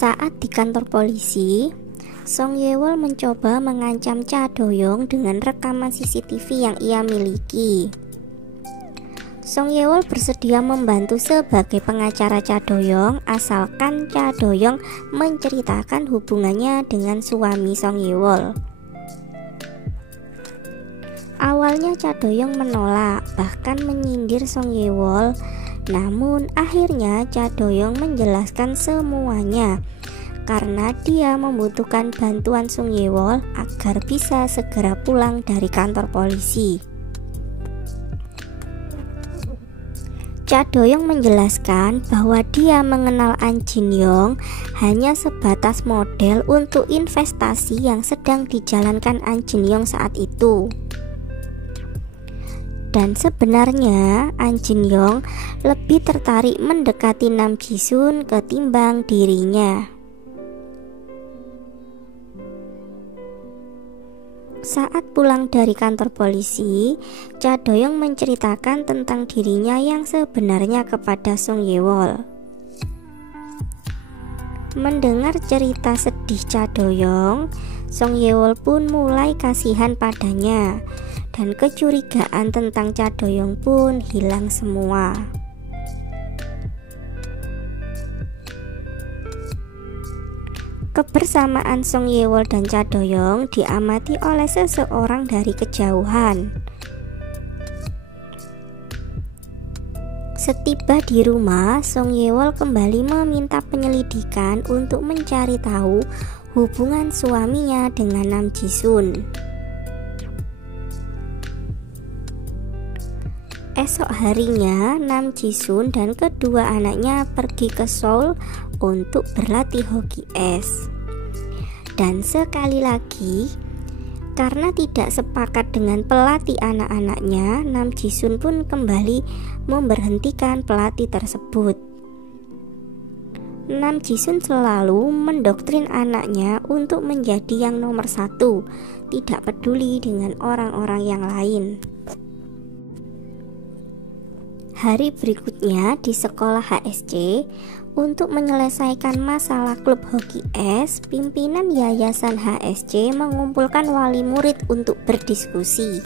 Saat di kantor polisi, Song Ye-wol mencoba mengancam Cha Do-young dengan rekaman CCTV yang ia miliki. Song Ye-wol bersedia membantu sebagai pengacara Cha Do-young asalkan Cha Do-young menceritakan hubungannya dengan suami Song Ye-wol. Awalnya Cha Do-young menolak, bahkan menyindir Song Ye-wol. Namun akhirnya Cha Do-young menjelaskan semuanya karena dia membutuhkan bantuan Song Ye-wol agar bisa segera pulang dari kantor polisi. Cha Do-young menjelaskan bahwa dia mengenal An Jin-young hanya sebatas model untuk investasi yang sedang dijalankan An Jin-young saat itu. Dan sebenarnya An Jin-young lebih tertarik mendekati Nam Ji-sun ketimbang dirinya. Saat pulang dari kantor polisi, Cha Do-young menceritakan tentang dirinya yang sebenarnya kepada Song Ye-wol. Mendengar cerita sedih Cha Do-young, Song Ye-wol pun mulai kasihan padanya, dan kecurigaan tentang Cha Do-young pun hilang semua. Kebersamaan Song Ye-wol dan Cha Do-young diamati oleh seseorang dari kejauhan. Setiba di rumah, Song Ye-wol kembali meminta penyelidikan untuk mencari tahu hubungan suaminya dengan Nam Ji-sun. Esok harinya, Nam Ji-sun dan kedua anaknya pergi ke Seoul untuk berlatih hoki es. Dan sekali lagi, karena tidak sepakat dengan pelatih anak-anaknya, Nam Ji-sun pun kembali memberhentikan pelatih tersebut. Nam Ji-sun selalu mendoktrin anaknya untuk menjadi yang nomor satu, tidak peduli dengan orang-orang yang lain. Hari berikutnya di sekolah HSC, untuk menyelesaikan masalah klub hoki es, pimpinan yayasan HSC mengumpulkan wali murid untuk berdiskusi.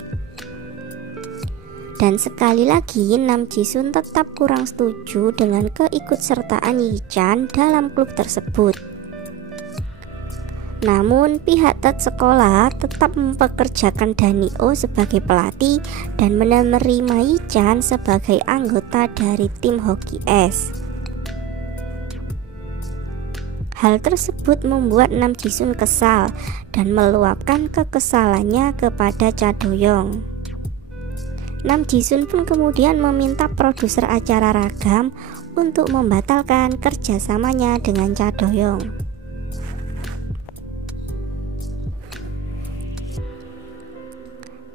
Dan sekali lagi Nam Ji-sun tetap kurang setuju dengan keikutsertaan Yi-chan dalam klub tersebut. Namun pihak tet sekolah tetap mempekerjakan Danio sebagai pelatih dan menerima Yi-chan sebagai anggota dari tim hoki es. Hal tersebut membuat Nam Ji-sun kesal dan meluapkan kekesalannya kepada Cha Do-young. Nam Ji-sun pun kemudian meminta produser acara ragam untuk membatalkan kerjasamanya dengan Cha Do-young.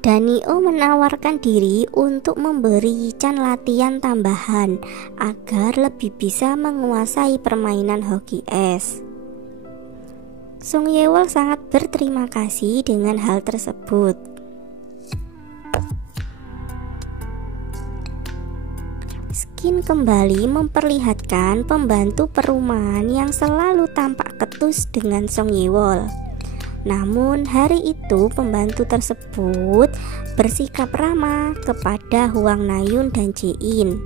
Danio menawarkan diri untuk memberi Yi-chan latihan tambahan agar lebih bisa menguasai permainan hoki es. Song Ye-wol sangat berterima kasih dengan hal tersebut. Skin kembali memperlihatkan pembantu perumahan yang selalu tampak ketus dengan Song Ye-wol. Namun hari itu pembantu tersebut bersikap ramah kepada Hwang Na-yoon dan Ji-in.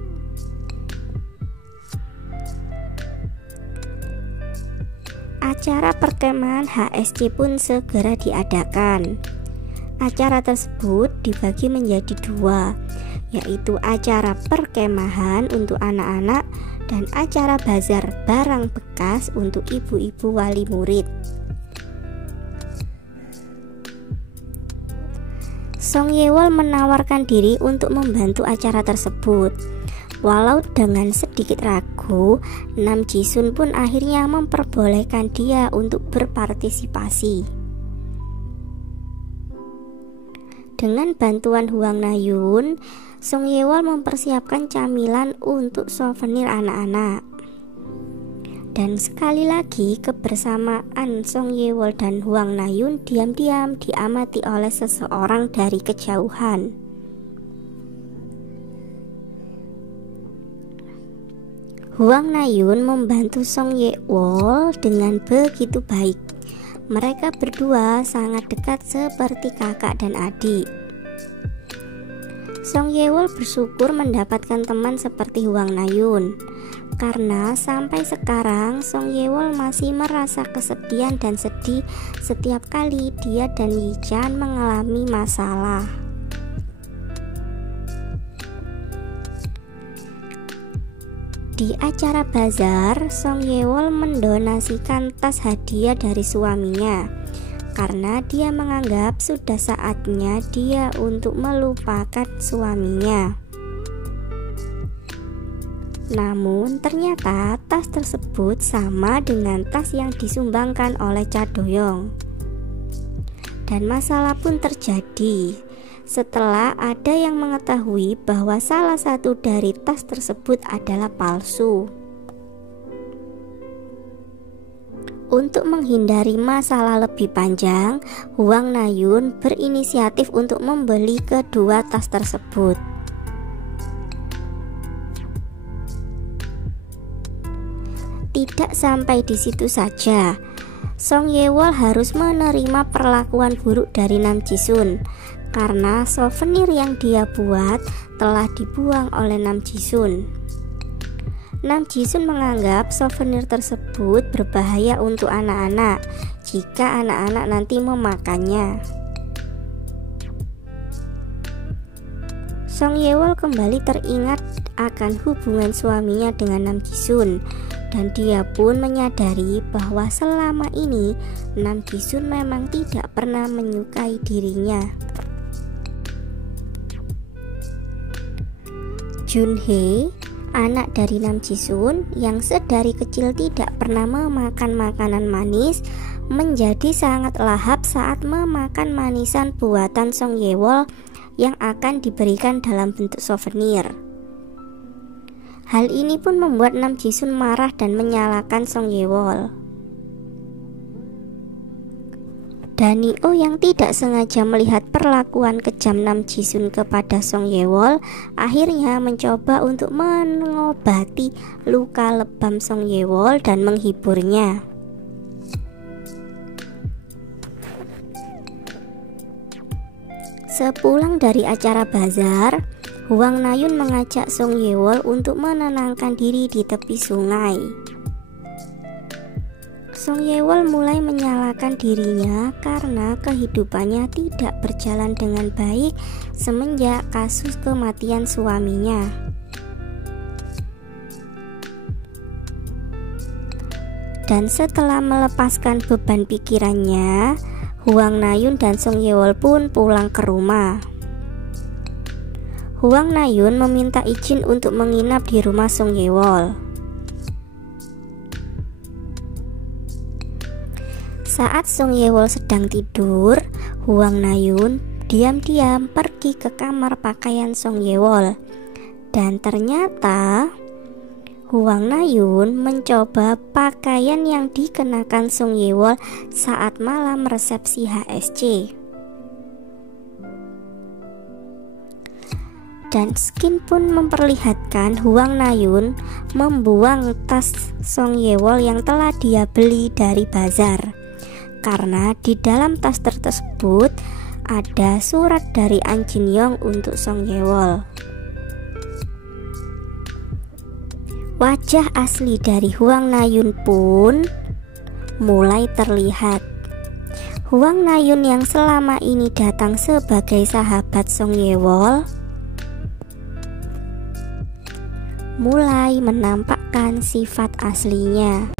Acara perkemahan HSC pun segera diadakan. Acara tersebut dibagi menjadi dua, yaitu acara perkemahan untuk anak-anak dan acara bazar barang bekas untuk ibu-ibu wali murid. Song Ye-wol menawarkan diri untuk membantu acara tersebut. Walau dengan sedikit ragu, Nam Ji-sun pun akhirnya memperbolehkan dia untuk berpartisipasi. Dengan bantuan Hwang Na-yoon, Song Ye-wol mempersiapkan camilan untuk souvenir anak-anak. Dan sekali lagi kebersamaan Song Ye-wol dan Hwang Na-yoon diam-diam diamati oleh seseorang dari kejauhan. Hwang Na-yoon membantu Song Ye-wol dengan begitu baik. Mereka berdua sangat dekat seperti kakak dan adik. Song Ye-wol bersyukur mendapatkan teman seperti Hwang Na-yoon, karena sampai sekarang Song Ye-wol masih merasa kesepian dan sedih setiap kali dia dan Yi-chan mengalami masalah. Di acara bazar, Song Ye-wol mendonasikan tas hadiah dari suaminya karena dia menganggap sudah saatnya dia untuk melupakan suaminya. Namun ternyata tas tersebut sama dengan tas yang disumbangkan oleh Cha Do-young. Dan masalah pun terjadi setelah ada yang mengetahui bahwa salah satu dari tas tersebut adalah palsu. Untuk menghindari masalah lebih panjang, Hwang Na-yoon berinisiatif untuk membeli kedua tas tersebut. Tidak sampai di situ saja, Song Ye-wol harus menerima perlakuan buruk dari Nam Ji-sun karena souvenir yang dia buat telah dibuang oleh Nam Ji-sun. Nam Ji-sun menganggap souvenir tersebut berbahaya untuk anak-anak jika anak-anak nanti memakannya. Song Ye-wol kembali teringat akan hubungan suaminya dengan Nam Ji-sun, dan dia pun menyadari bahwa selama ini Nam Ji-sun memang tidak pernah menyukai dirinya. Jun-hye, anak dari Nam Ji-sun yang sedari kecil tidak pernah memakan makanan manis, menjadi sangat lahap saat memakan manisan buatan Song Ye-wol yang akan diberikan dalam bentuk souvenir. Hal ini pun membuat Nam Ji-sun marah dan menyalahkan Song Ye-wol. Danio yang tidak sengaja melihat perlakuan kejam Nam Ji-sun kepada Song Ye-wol akhirnya mencoba untuk mengobati luka lebam Song Ye-wol dan menghiburnya. Sepulang dari acara bazar, Hwang Na-yoon mengajak Song Ye-wol untuk menenangkan diri di tepi sungai. Song Ye-wol mulai menyalahkan dirinya karena kehidupannya tidak berjalan dengan baik semenjak kasus kematian suaminya. Dan setelah melepaskan beban pikirannya, Hwang Na-yoon dan Song Ye-wol pun pulang ke rumah. Hwang Na-yoon meminta izin untuk menginap di rumah Song Ye-wol. Saat Song Ye-wol sedang tidur, Hwang Na-yoon diam-diam pergi ke kamar pakaian Song Ye-wol. Dan ternyata Hwang Na-yoon mencoba pakaian yang dikenakan Song Ye-wol saat malam resepsi HSC. Dan skin pun memperlihatkan Hwang Na-yoon membuang tas Song Ye-wol yang telah dia beli dari bazar. Karena di dalam tas tersebut ada surat dari An Jin-young untuk Song Ye-wol. Wajah asli dari Hwang Na-yoon pun mulai terlihat. Hwang Na-yoon yang selama ini datang sebagai sahabat Song Ye-wol mulai menampakkan sifat aslinya.